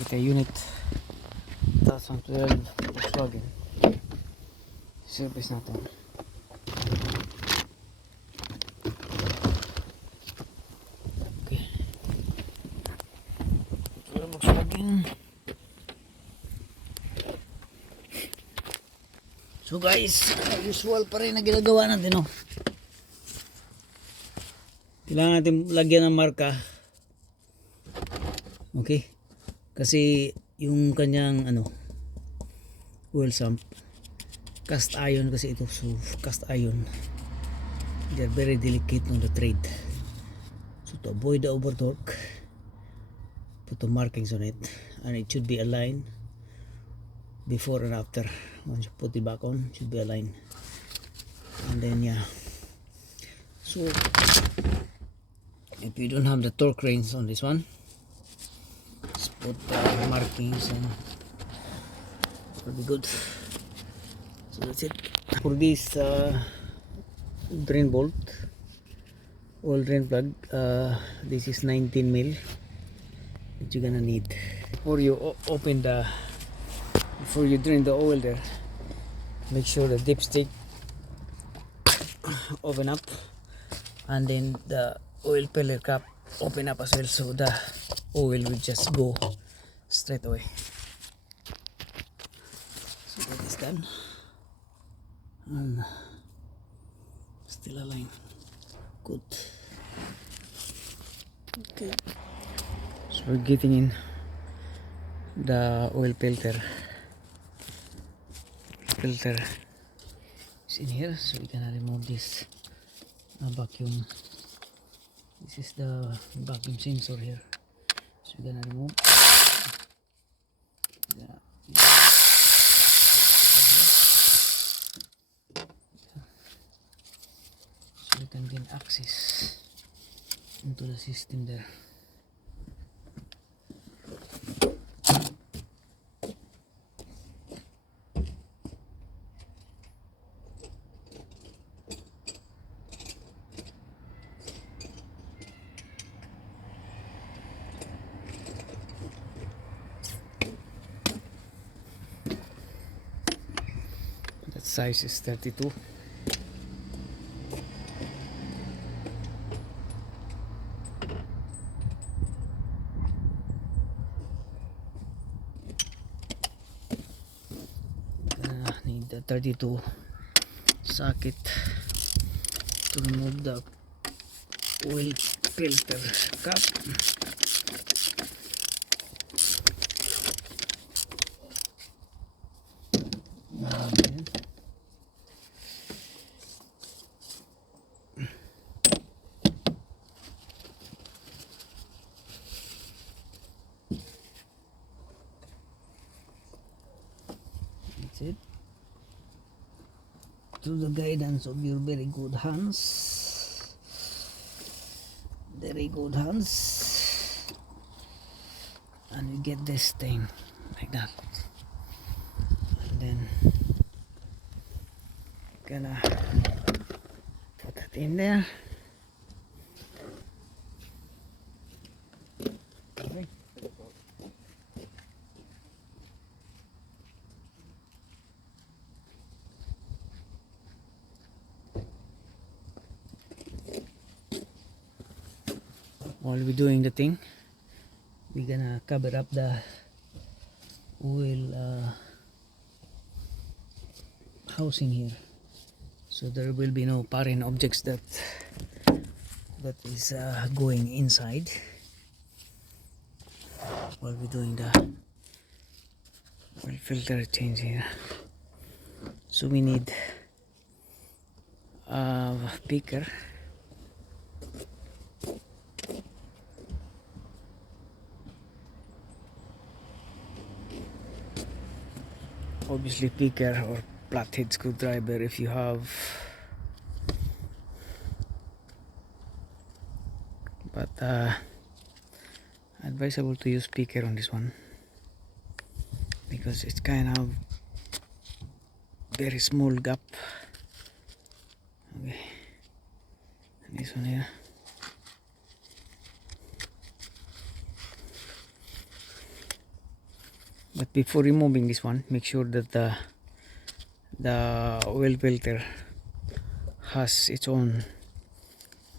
with a unit 2012 volkwagen. Service natin. Okay. Volkswagen. So guys, usual pa rin na ginagawa natin, no? Kailangan natin lagyan ng marka. Okay? Kasi yung kanyang oil sump, cast iron kasi ito. So cast iron, they're very delicate on the trade. So to avoid the over torque, put the markings on it, and it should be aligned before and after. Once you put it back on, it should be aligned. And then yeah, so if you don't have the torque reins on this one, just put the markings and it will be good. So that's it for this drain bolt, oil drain plug. This is 19 mil that you're gonna need before you open the, before you drain the oil there. Make sure the dipstick open up, and then the oil filler cap open up as well, so the oil will just go straight away. So that is done, and still aligned. Good. Okay, so we're getting in the oil filter is in here, so we're gonna remove this vacuum. This is the vacuum sensor here, so we're gonna remove the, so we can gain access into the system there. That size is 32. Need the 32 socket to remove the oil filter cap. That's it. To the guidance of your very good hands, and you get this thing like that, and then gonna put it in there. Okay. While we're doing the thing, we're gonna cover up the oil housing here, so there will be no foreign objects that is going inside while we're doing the oil filter change here. So we need a picker. Obviously picker or flathead screwdriver if you have, but advisable to use picker on this one because it's kind of very small gap. Okay, and this one here. But before removing this one, make sure that the oil filter has its own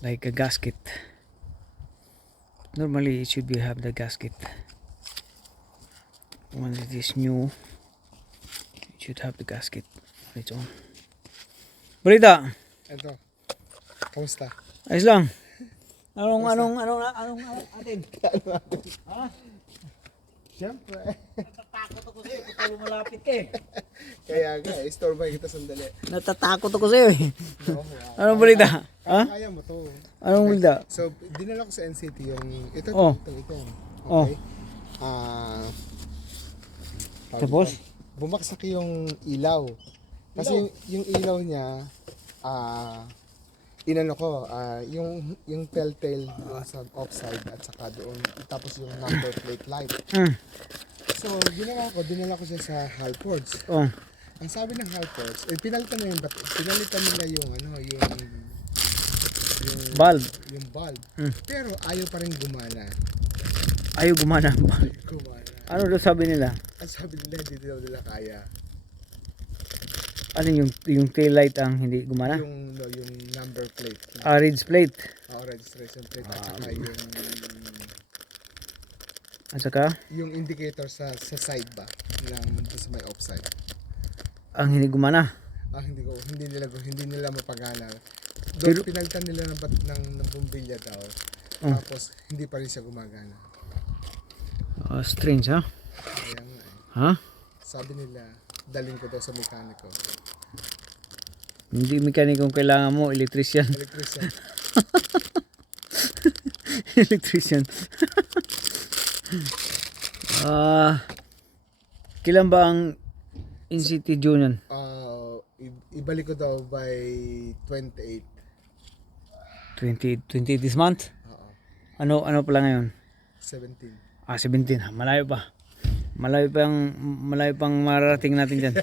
like a gasket. Normally it should be have the gasket. Once it is new, it should have the gasket on its own. Balita, Ito, kamusta? ayos lang. Anong atin? Ha? Siyempre. Natatakot ako sa'yo kapag malapit eh. Kaya nga, istorbay kita sandali. Natatakot ako sa'yo eh. No, Anong balita? Ha? Kaya mo to. Anong balita? So, dinala ko sa NCT yung ito. Oh. Ito. Oh. Okay. Tapos? Bumaksak yung ilaw. Kasi yung ilaw niya, inano ko, yung telltale doon sa offside at saka doon, tapos yung number plate light. So, dinala ko siya sa Halfords. Oh. Ang sabi ng Halfords, pinalitan nila yung Bulb. Yung bulb. Pero ayaw pa rin gumana. Ayaw gumana. Gumana. Ano daw sabi nila? Ang sabi nila, hindi daw nila kaya. Ano yung tail light ang hindi gumana? Yung number plate. Ridge plate. Registration plate. At saka yung indicator sa side ba ng sa may offside. Ang hindi gumana. Hindi nila mapagana. Doon pinalitan nila ng bumbilya daw. Tapos hindi pa rin siya gumagana. Strange ha? Kaya nga eh. Ha? Sabi nila, daling ko daw sa mekaniko. Hindi mekaniko kailangan mo, electrician. Electrician. Kailan ba ang NCT June yan? Ibalik ko daw by 28. 28 this month? Ano pala ngayon? 17. 17. Malayo pa. Malayo pang mararating natin diyan.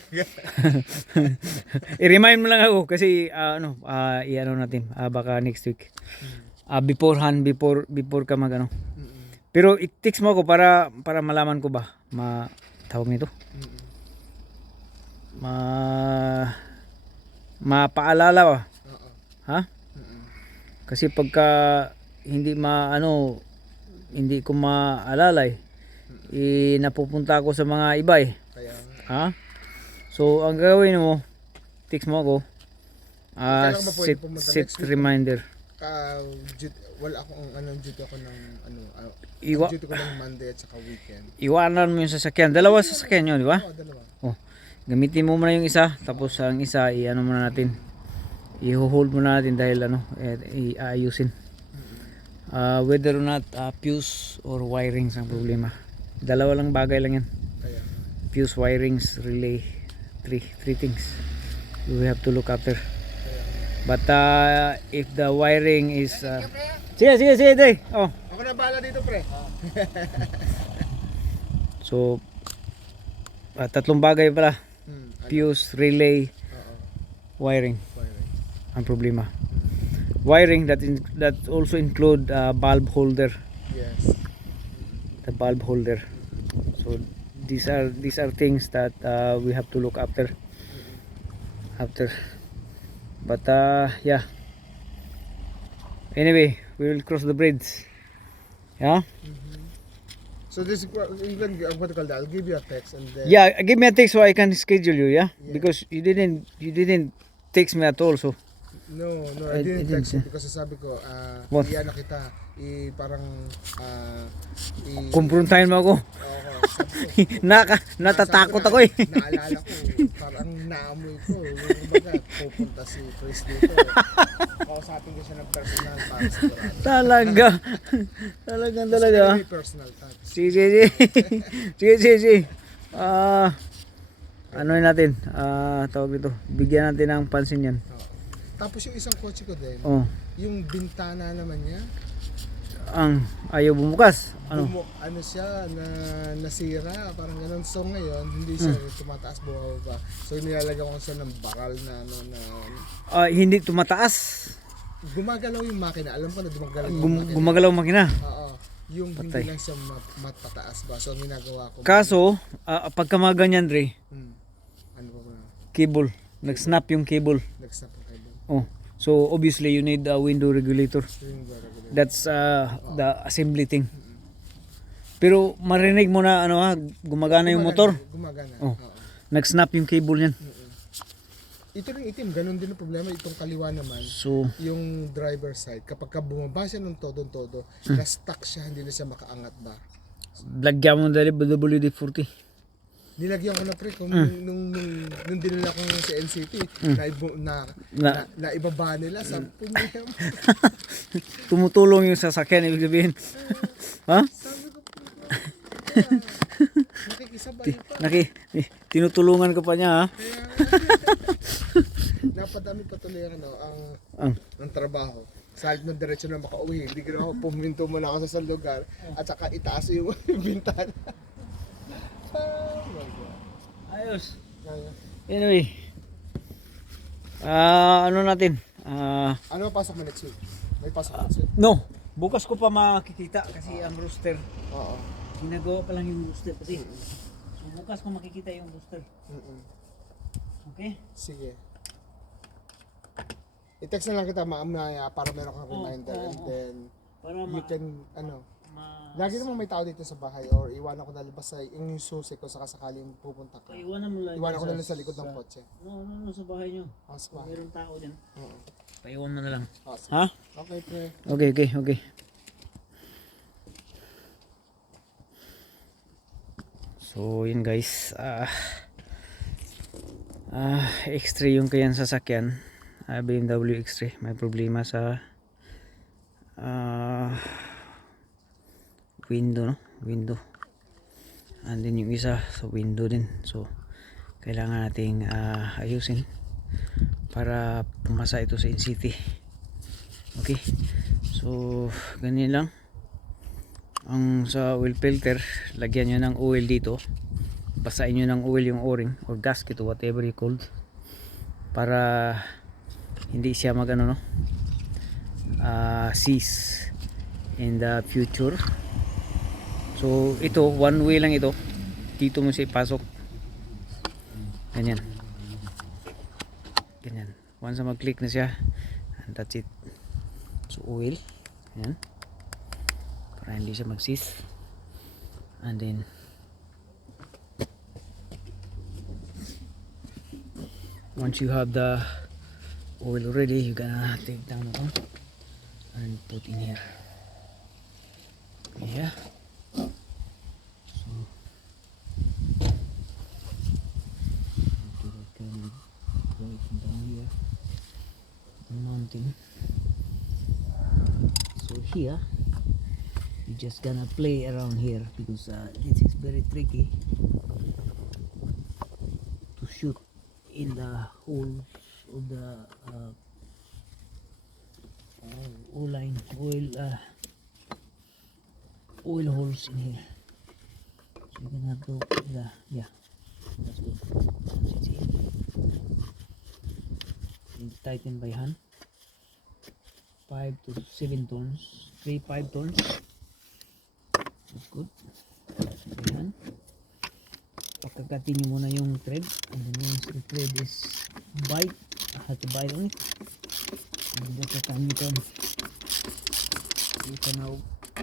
I-remind mo lang ako kasi i-ano natin baka next week. Before ka magano. Pero i-text mo ako para malaman ko ba tawag nito. Mapaalala ba? Ha? Kasi pagka hindi hindi ko maalala napupunta ako sa mga iba eh. Kaya ha? So ang gagawin mo, text mo ako. Set reminder. Wala akong duty ako ng duty ko ng Monday at saka weekend. Iwanan mo yung sasakyan. Dalawa sasakyan yun, di ba? Oo, dalawa. Gamitin mo muna yung isa, tapos ang isa i-ano muna natin. I-hold muna natin dahil iayusin. Whether or not fuse or wirings ang problema. Dalawa lang bagay lang yan. Kaya Fuse, wirings, relay. Three things we have to look after. But if the wiring is sige day. Oh. ako na bahala dito, pre. So tatlong bagay pala. Fuse, relay, wiring ang problema. Wiring that also include bulb holder. Yes. The bulb holder. So these are things that we have to look after. But yeah. Anyway, we will cross the bridge. Yeah. So this even what do you call that? I'll give you a text and then Yeah, give me a text so I can schedule you. Yeah. Because you didn't text me at all. So No, I didn't text you because sabi ko, What? iyan na kita, parang, kumprontahin mo ako. sabi ko, Natatakot ako eh. naalala ko, parang naamoy ko, kumbaga, pupunta si Chris dito. Kausapin ko siya ng personal para sigurado. Talaga. Talaga. May personal touch. Sige. Ano natin? Tawag dito. Bigyan natin ng pansin yan. Tapos yung isang kotse ko din, Oh. yung bintana naman niya, Ang ayaw bumukas. Ano? ano siya, nasira, parang ganun. So ngayon, hindi siya tumataas bumababa. So nilalagyan ko siya ng bakal na Hindi tumataas. gumagalaw yung makina. Alam ko na gumagalaw yung makina. Gumagalaw makina. Oo. Yung Patay. hindi lang siya matataas ba. So ang ginagawa ko. Kaso, pagka mga ganyan, Dre, Ano ba ba? cable. Nag-snap yung cable. Nag-stop na kayo doon. Oh. So obviously you need a window regulator. Yung regular. That's the assembly thing. Pero marinig mo na ano gumagana yung motor. Gumagana. Oh. Oo. Nag-snap yung cable niyan. Ito ring itim, ganun din ang problema. Itong kaliwa naman, So, yung driver side, kapag bumaba siya ng todo-todo, na-stuck siya, hindi na siya makaangat ba? lagyan mo dali WD-40. Nilagyan ko na pre, kung nung dinala ko sa NCT, na ibaba nila, sabi niya, Tumutulong yung sasakyan, ibig sabihin. Ha? sabi ko po, nakikisabay pa. Tinutulungan ka pa niya, ha? Kaya, napadami patuloy Ang ang trabaho. Salit na diretso na makauwi, hindi ko na puminto muna ako sa isang lugar at saka itaas yung bintana. Oh my God. ayos. Kaya, Anyway. Ano natin? ano pasok mo next week? May pasok mo next week? No. Bukas ko pa makikita kasi ang rooster. Oo. Ginagawa pa lang yung rooster kasi. So bukas ko makikita yung rooster. Okay? Sige. I-text na lang kita mamaya para meron kang reminder and then Para you can lagi namang may tao dito sa bahay or iwanan ko na basta yung susi ko sa sakaling pupunta ka. Iwanan mo lang. Iwanan ko na lang sa likod ng kotse. No, sa bahay nyo. Sa Kung bahay. mayroong tao dyan. Oo. Paiwan mo na lang. Sige. Ha? Okay, pre. Okay. So yun guys, X3 yung kayang sasakyan, BMW X3, may problema sa window, and then yung isa sa window din, so kailangan nating ayusin para pumasa ito sa in-city. Okay, so ganyan lang. Ang sa oil filter, lagyan nyo ng oil dito, basahin nyo ng oil yung o-ring or gasket or whatever you called, para hindi siya seize in the future. So ito, one way lang ito, dito mo siya ipasok, ganyan, once na mag click na siya, and that's it. So oil, yan, para hindi siya mag-seize. And then once you have the oil already, you're gonna take down the pump and put in here. Yeah. So down here, the mountain. So here you just gonna play around here because this is very tricky to shoot in the holes of the oil holes in here. So you're gonna have to that's good. That's it. And tighten by hand. 5 to 7 turns, 3-5 turns. That's good. Ayan. Pagkagatin nyo muna yung thread, and then once the thread is bite, have to bite on it, and that's the time you can now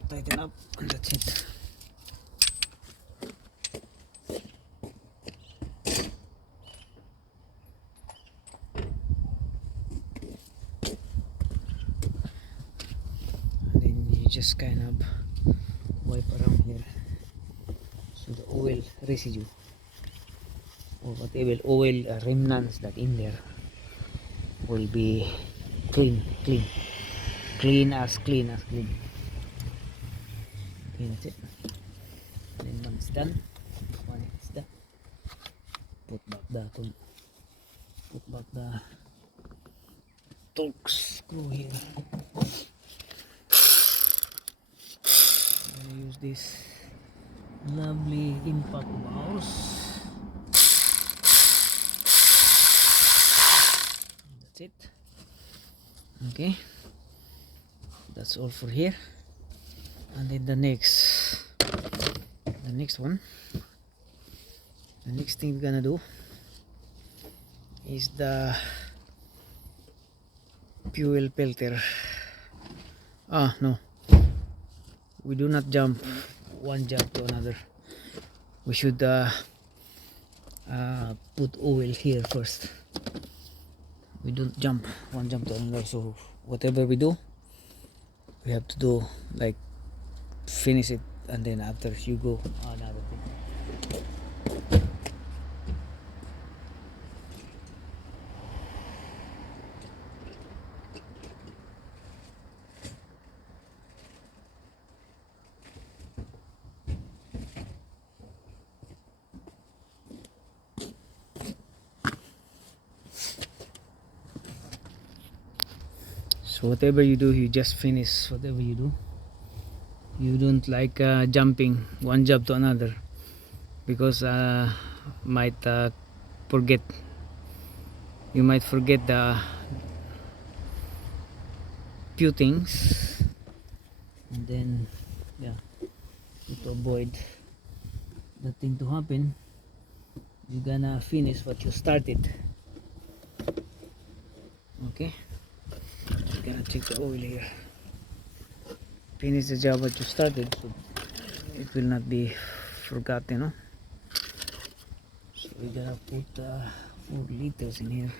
tighten up, and that's it. And then you just kind of wipe around here so the oil residue or whatever oil remnants that in there will be clean as clean. Okay, that's it. Then when it's done, put back the torque screw here. I'm gonna use this lovely impact of ours. That's it. Okay, that's all for here. And then the next one, the next thing we're gonna do is the fuel filter. No, we do not jump one jump to another. We should put oil here first. We don't jump one jump to another, so whatever we do, we have to do like finish it, and then after you go another thing. So whatever you do, you just finish whatever you do. You don't like jumping one job to another, because might forget you might forget the few things, and then yeah, to avoid the thing to happen, you're gonna finish what you started. Okay, you're gonna check the oil here, finish the job what you started, so it will not be forgotten, no? So we're gonna put 4 liters in here.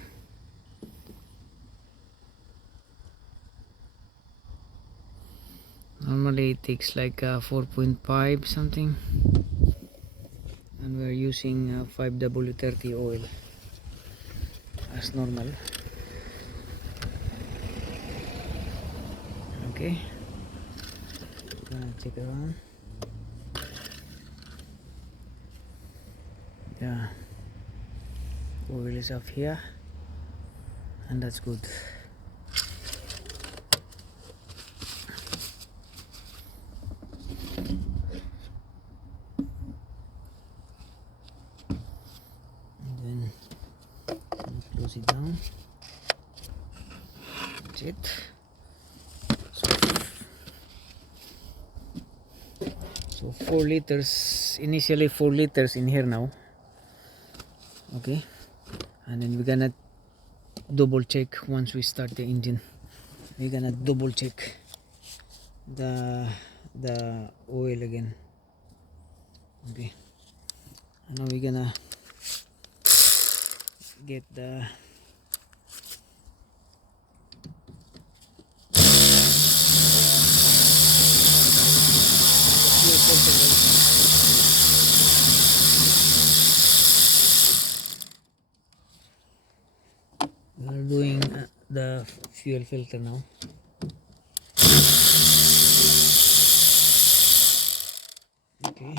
Normally it takes like 4.5 something, and we're using 5W30 oil as normal. Okay, gonna check around. Yeah, oil is up here, and that's good. And then close it down. That's it. So 4 liters, initially 4 liters in here now. Okay, and then we're gonna double check once we start the engine. We're gonna double check the oil again. Okay, and now we're gonna get the fuel filter. We are doing the fuel filter now. Okay,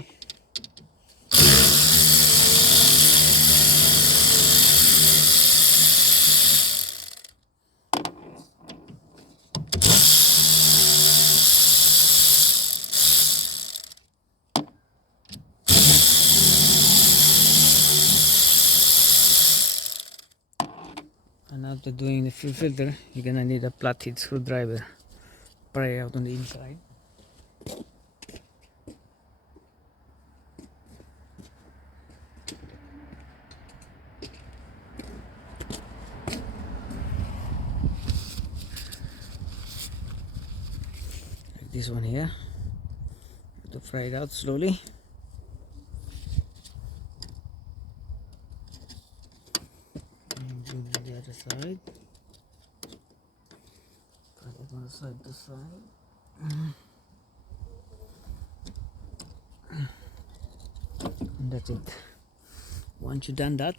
and after doing the fuel filter, you're gonna need a flathead screwdriver. Pry out on the inside. Like this one here. To fry it out slowly. And do the other side. Cut it on the side to side. And that's it. Once you done that,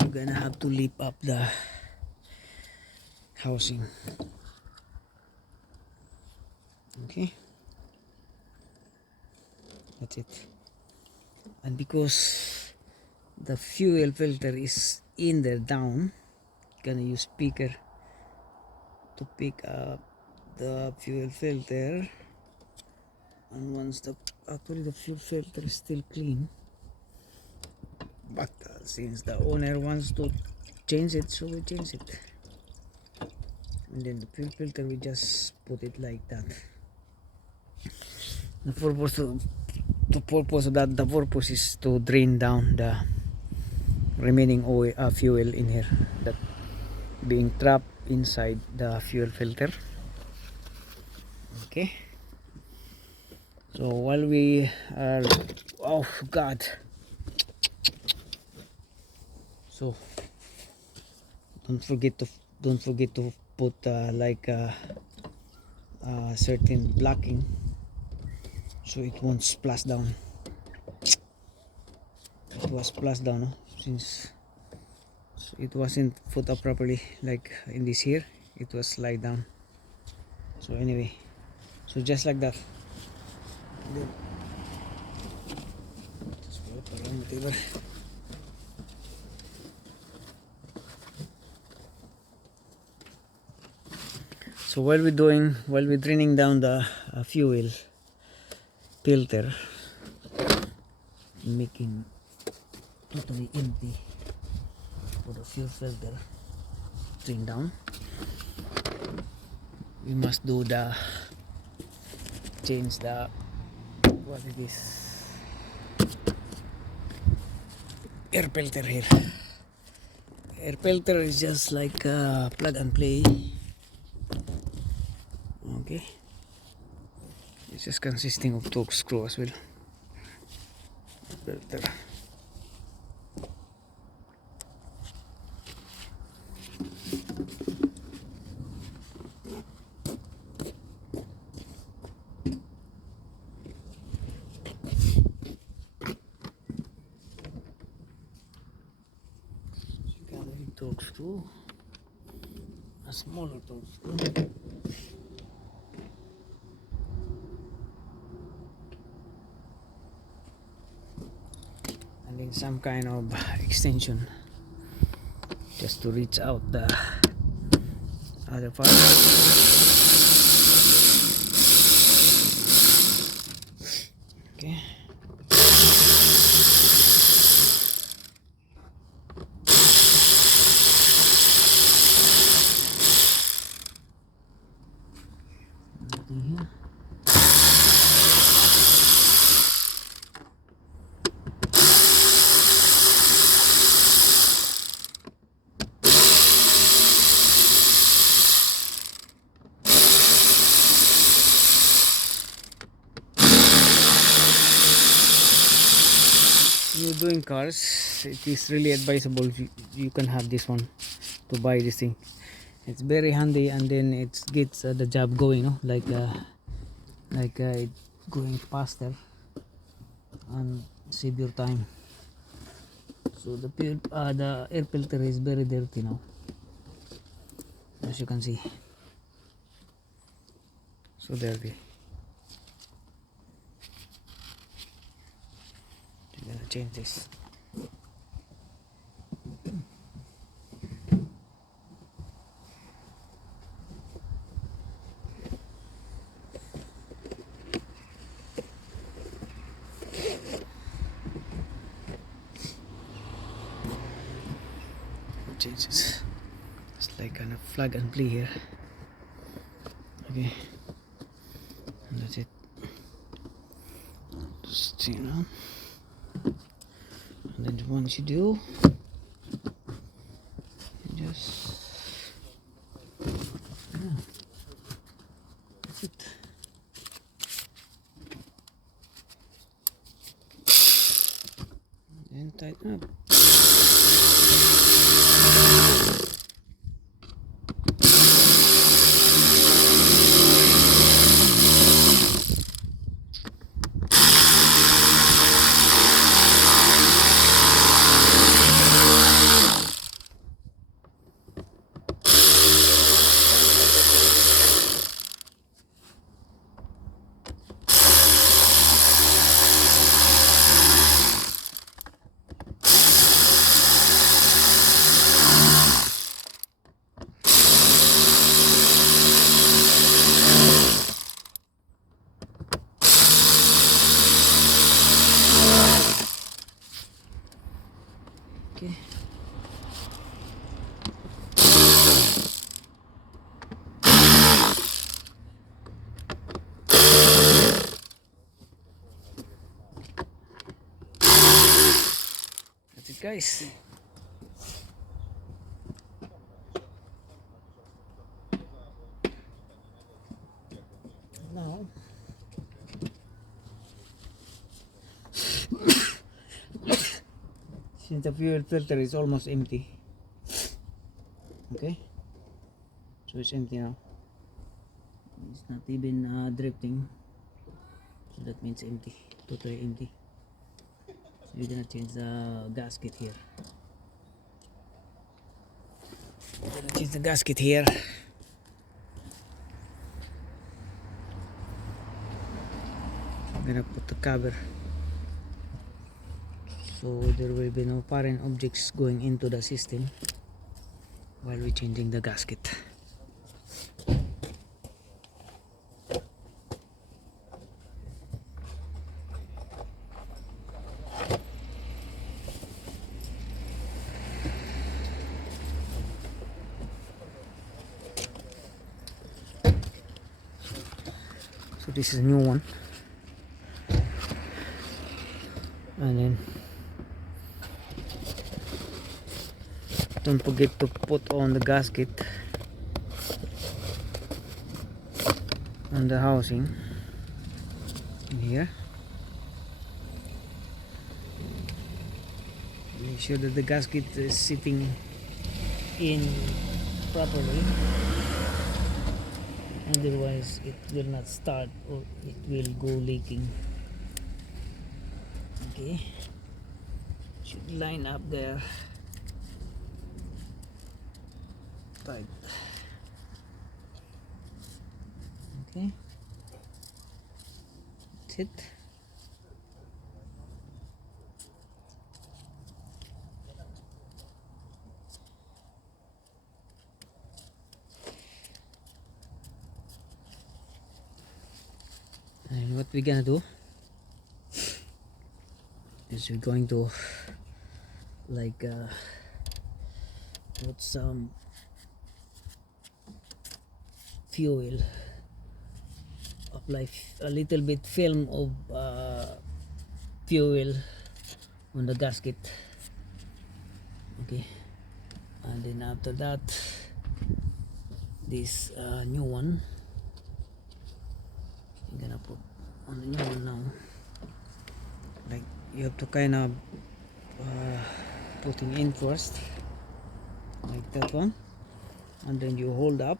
you're gonna have to lift up the housing. Okay, that's it. And because the fuel filter is in there down, gonna use speaker to pick up the fuel filter. And once actually the fuel filter is still clean, but since the owner wants to change it, so we change it. And then the fuel filter, we just put it like that. The purpose of that, the purpose is to drain down the remaining oil, fuel in here that being trapped inside the fuel filter. Okay, so while we are, oh god, so don't forget to put like certain blocking so it won't splash down. It was splashed down, no? Since it wasn't put up properly, like in this here it was slide down. So anyway, so just like that. Then, so while we're draining down the fuel filter, making totally empty for the fuel filter drain down, we must do the change the what it is air filter here. Air filter is just like plug and play. Okay, it's just consisting of torque screw as well. Filter. Torque screw, a smaller torque screw, and then some kind of extension just to reach out the other part. Okay. Here. You're doing cars, it is really advisable you can have this one to buy this thing. It's very handy, and then it gets the job going, no? Like it going faster and save your time. So the air filter is very dirty now, as you can see, so dirty. I'm gonna change this. Changes. It's like kind of flag and play here. Okay, and that's it. Just see now. And then once you do, you just that's it. And tighten up. Okay. it, guys. Now since the fuel filter is almost empty, okay, so it's empty now. It's not even drifting, so that means empty, totally empty. So we're gonna change the gasket here. Change the gasket here. I'm gonna put the cover so there will be no foreign objects going into the system while we're changing the gasket. So this is a new one, and then don't forget to put on the gasket on the housing in here. Make sure that the gasket is sitting in properly, otherwise it will not start or it will go leaking. Okay, should line up there tight. Okay, that's it. And what we're gonna do is we're going to like put some fuel, apply a little bit film of fuel on the gasket. Okay, and then after that this new one I'm gonna put on the new one now. Like you have to kind of putting in first like that one, and then you hold up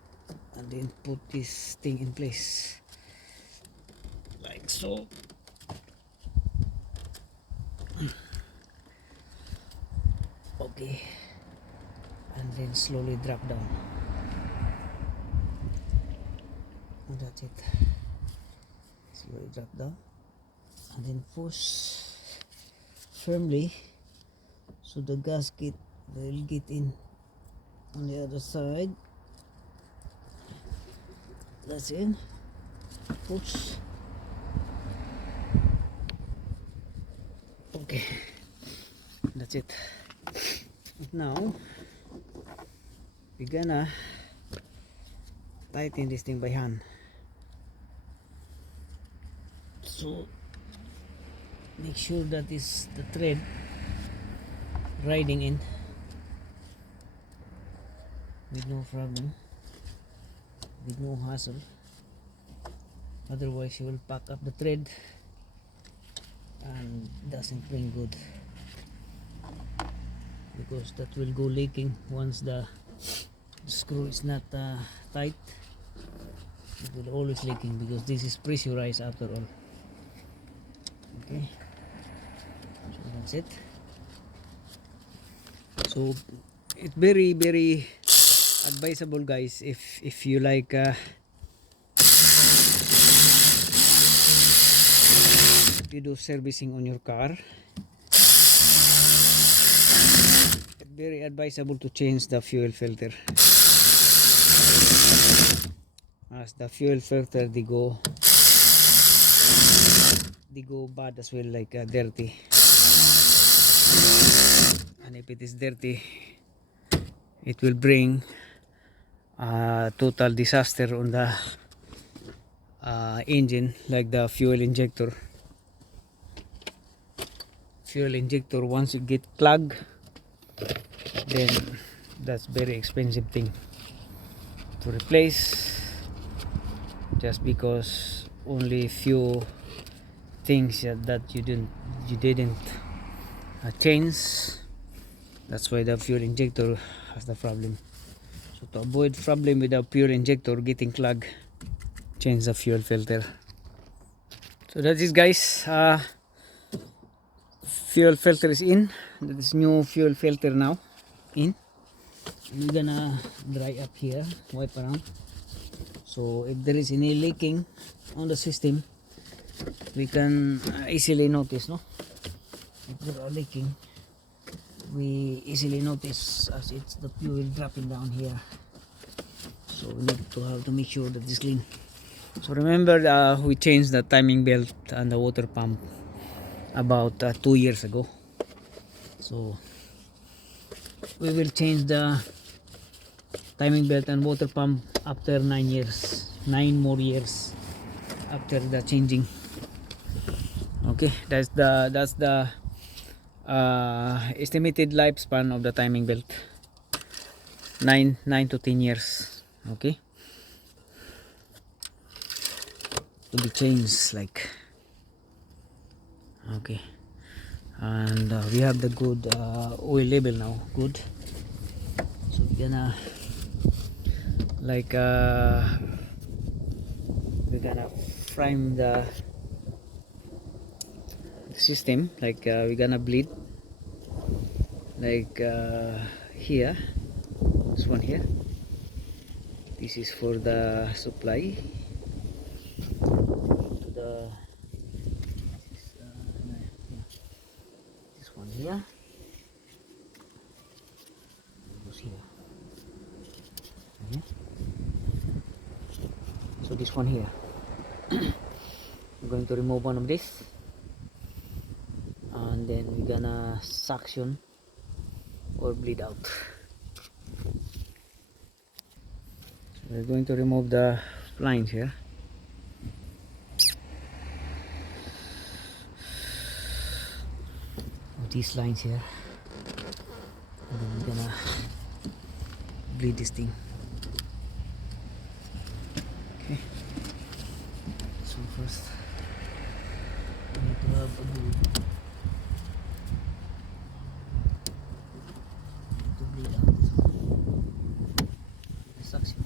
and then put this thing in place like so. Okay, and then slowly drop down, and that's it. Slowly drop down and then push firmly so the gasket will get in on the other side. That's it. Push. Okay, that's it. Now we're gonna tighten this thing by hand. So make sure that is the thread riding in with no problem, with no hassle. Otherwise you will pack up the thread and doesn't bring good, because that will go leaking once the screw is not tight. It will always leaking because this is pressurized after all. Okay, so that's it. So it's very advisable, guys, if you like you do servicing on your car, it's very advisable to change the fuel filter, as the fuel filter they go bad as well, like dirty, and if it is dirty it will bring total disaster on the engine, like the fuel injector. fuel injector once you get clogged, then that's very expensive thing to replace, just because only few things that you didn't change. That's why the fuel injector has the problem. So to avoid problem with the fuel injector getting clogged, change the fuel filter. So that is, guys, fuel filter is in. That is new fuel filter now in. We're gonna dry up here, wipe around. So if there is any leaking on the system, we can easily notice, no? If there are leaking, we easily notice as it's the fuel dropping down here. So we need to have to make sure that it's clean. So remember, we changed the timing belt and the water pump about 2 years ago. So we will change the timing belt and water pump after 9 years, 9 more years after the changing. Okay, that's the estimated lifespan of the timing belt. 9 to 10 years. Okay, to be changed, like. Okay, and we have the good oil label now, good. So we're gonna like we're gonna frame the system, like we're gonna bleed like here, this one here. This is for the supply to the this one here goes here. Okay. So this one here, I'm going to remove one of this, and then we're gonna suction or bleed out. So we're going to remove the lines here. These lines here, and then we're gonna bleed this thing. Okay, so first we need to have a bleed to bleed out this one, the suction.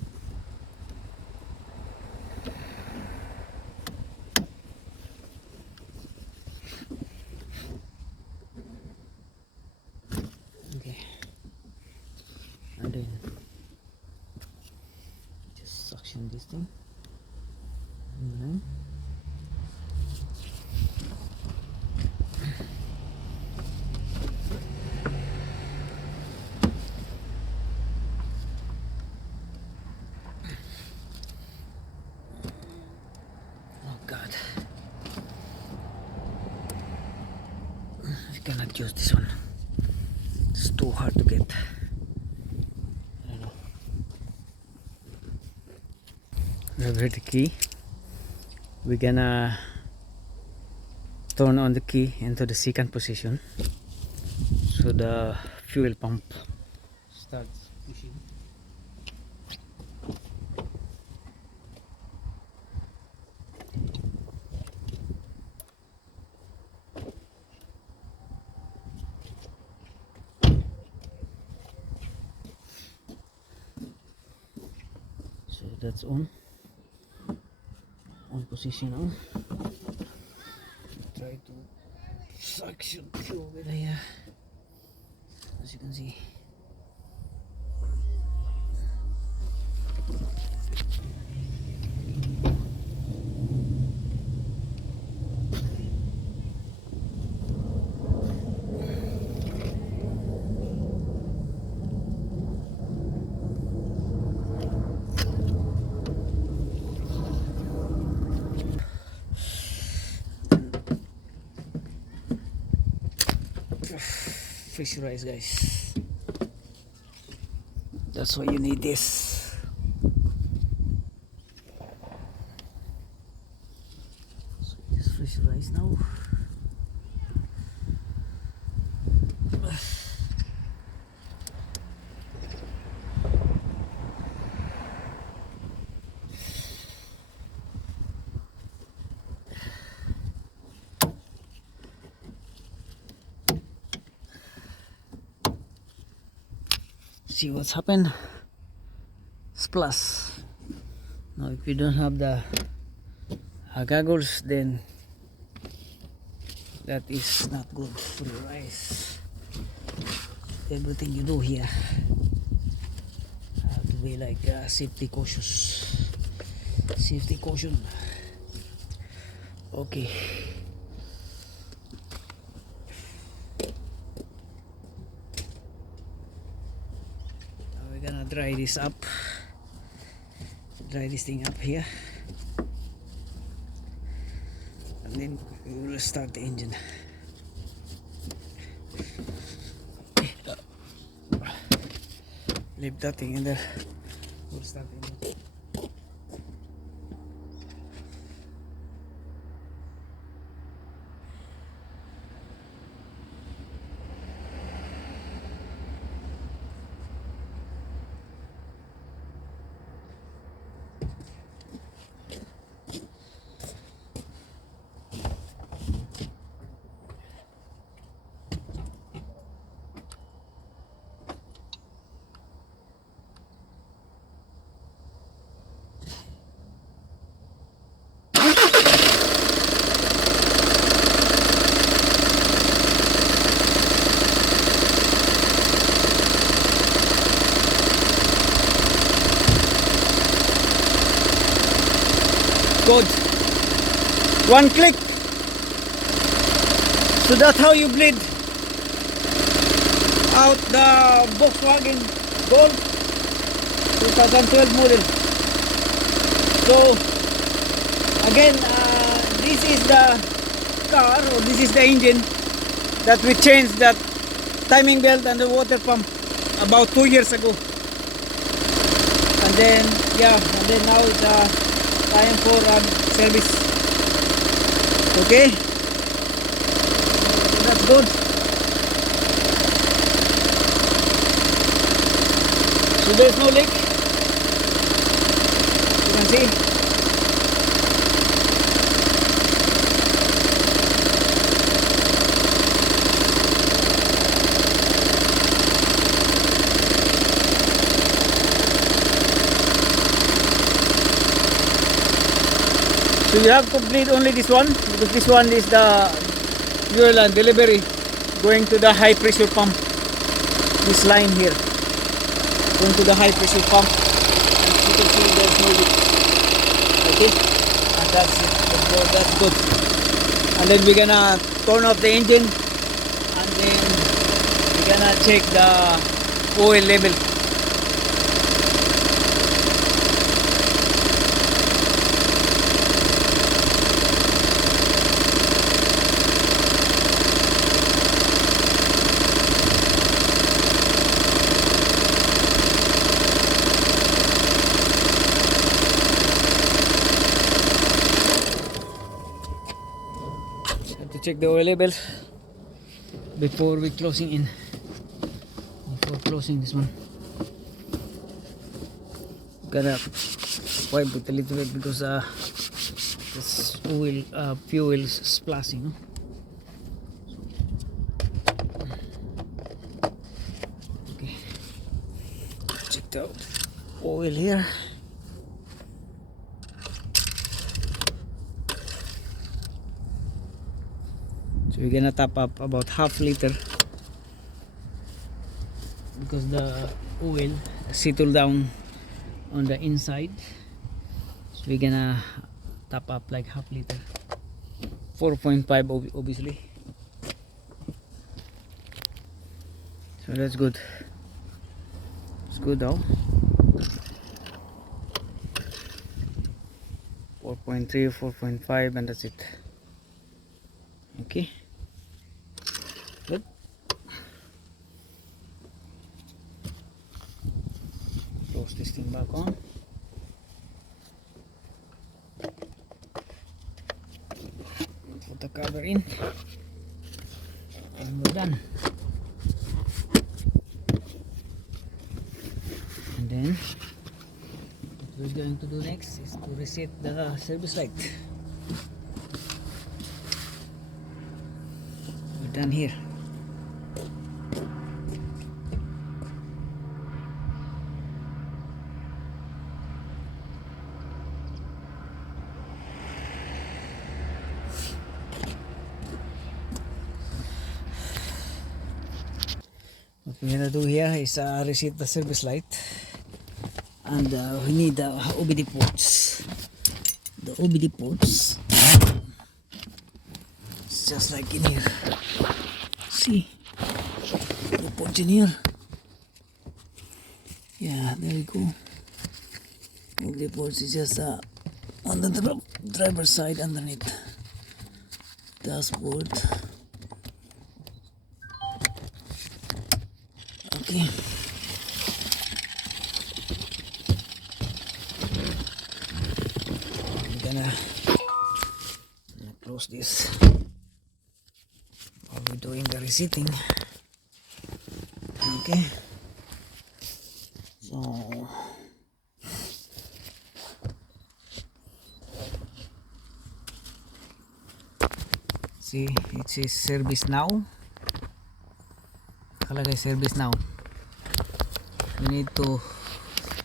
Okay, and then just suction this thing, and then oh god, I cannot use this one, it's too hard to get. I don't know. We have here the key. We're gonna turn on the key into the second position, so the fuel pump starts pushing. So that's on position now. Try to suction fuel with here, as you can see. Pressurize, guys, that's why you need this. So just pressurize now. See what's happened. Splash. Now if you don't have the goggles, then that is not good for your eyes. Everything you do here have to be like safety cautious. Safety caution. Okay. Now we're gonna dry this up. Dry this thing up here. And then we will start the engine. Leave that thing in there. We'll start the engine. Good. One click. So that's how you bleed out the Volkswagen Golf 2012 model. So again, this is the car, or this is the engine that we changed that timing belt and the water pump about 2 years ago. And then now it's time for service. Okay, so that's good. So there's no leak, you can see. So you have to bleed only this one, because this one is the fuel and delivery going to the high pressure pump. This line here going to the high pressure pump, and as you can see there's no leak. Okay, and that's it. That's good. And then we're gonna turn off the engine, and then we're gonna check the oil level. Check the oil level before we closing in. Before closing this one, gotta wipe it a little bit because this oil fuel is splashing. Okay, check the oil here. So we're gonna top up about half liter because the oil settle down on the inside. So we're gonna top up like half liter, 4.5 obviously. So that's good. It's good though. 4.3, 4.5, and that's it. Okay. Good. Close this thing back on. Put the cover in, and we're done. And then what we're going to do next is to reset the service light. We're done here. What we're gonna do here is reset the service light, and we need the OBD ports. The OBD ports, it's just like in here. See the ports in here. Yeah, there we go. OBD ports is just on the driver's side underneath dashboard. Okay. I'm gonna close this while we're doing the resetting. Okay. So see, it says service now. Nakalagay service now. We need to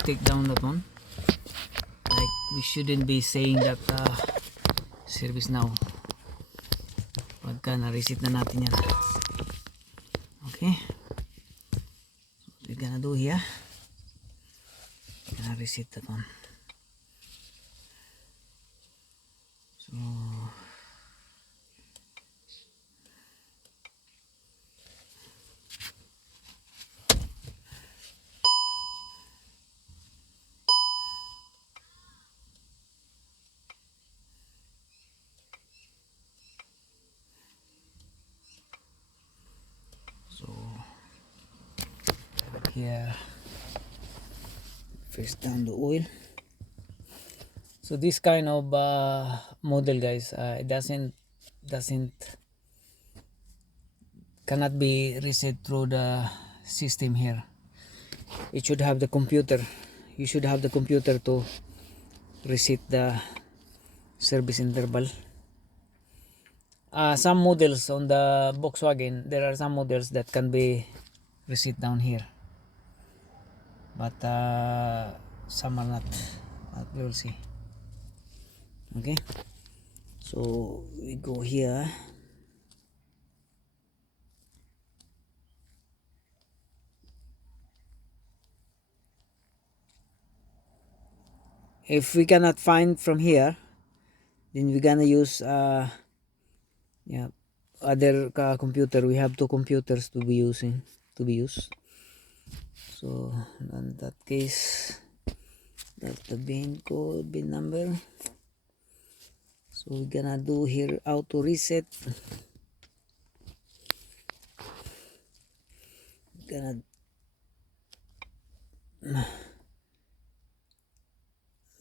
take down that one. Like, we shouldn't be saying that service now pagka na-reset na natin yan. Okay, so what we're gonna do here, we're gonna reset that one. So here, first down the oil. So this kind of model, guys, it cannot be reset through the system here. It should have the computer. You should have the computer to reset the service interval. Some models on the Volkswagen, there are some models that can be reset down here, but some are not. But we will see. Okay, so we go here. If we cannot find from here, then we're gonna use yeah, other computer. We have two computers to be used. So in that case, that's the bin code, bin number. So we're gonna do here auto reset. Gonna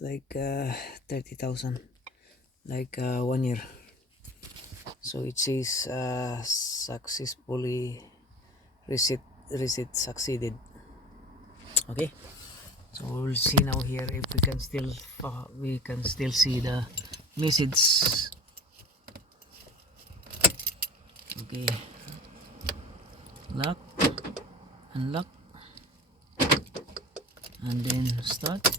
like 30,000, like 1 year. So it says successfully reset succeeded. Okay, so we'll see now here if we can still see the message. Okay, lock, unlock, and then start.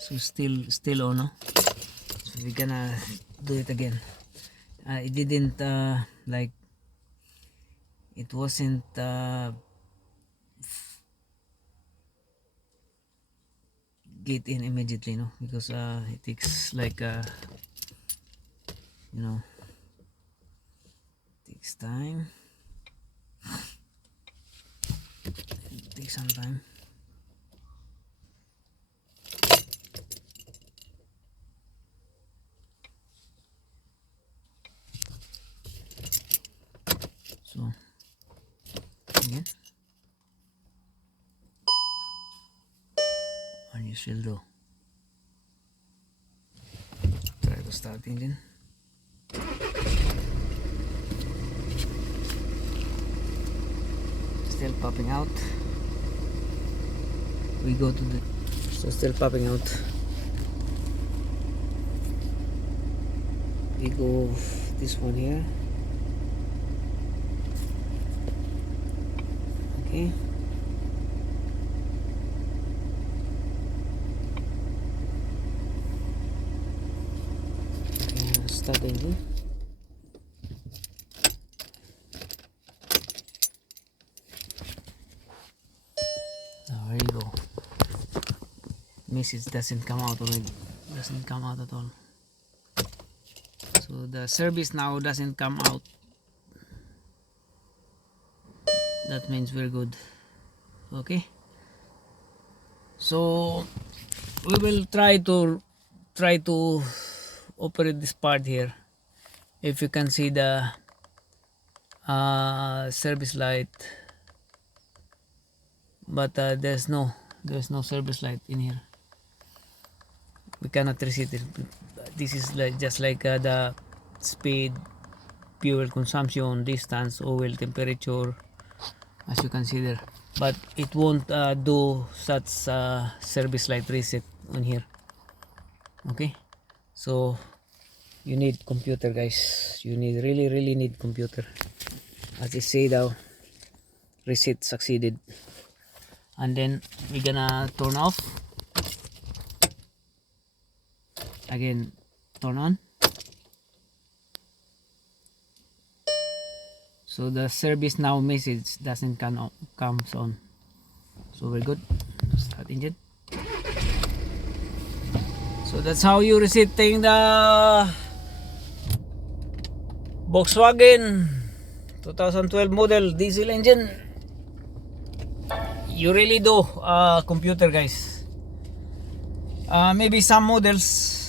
So still on, no? So we're gonna do it again. It didn't like, it wasn't get in immediately, no, because it takes like you know, takes time. It takes some time. So again, and you still do. Try to start engine. Still popping out. We go to the, so still popping out. We go this one here. Okay, start the engine. message doesn't come out already. Doesn't come out at all. So the service now doesn't come out. That means very good. Okay. So we will try to operate this part here. If you can see the service light, but there's no service light in here. We cannot reset it. This is like just like the speed, fuel consumption, distance, oil temperature, as you can see there, but it won't do such service light reset on here. Okay, so you need computer, guys. You need really need computer. As it say now, reset succeeded, and then we're gonna turn off again, turn on. So the service now message doesn't comes on. So very good. Start engine. So that's how you resetting the Volkswagen 2012 model diesel engine. You really do computer, guys. Maybe some models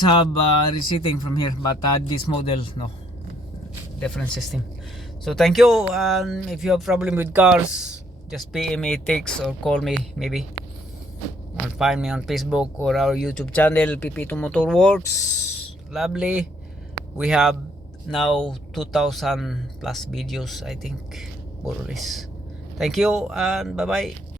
have resetting from here, but this model no, different system. So thank you. If you have problem with cars, just PM me, text, or call me maybe, or find me on Facebook or our YouTube channel, PP2 Motor Works. Lovely. We have now 2,000 plus videos, I think, more or less. Thank you and bye bye.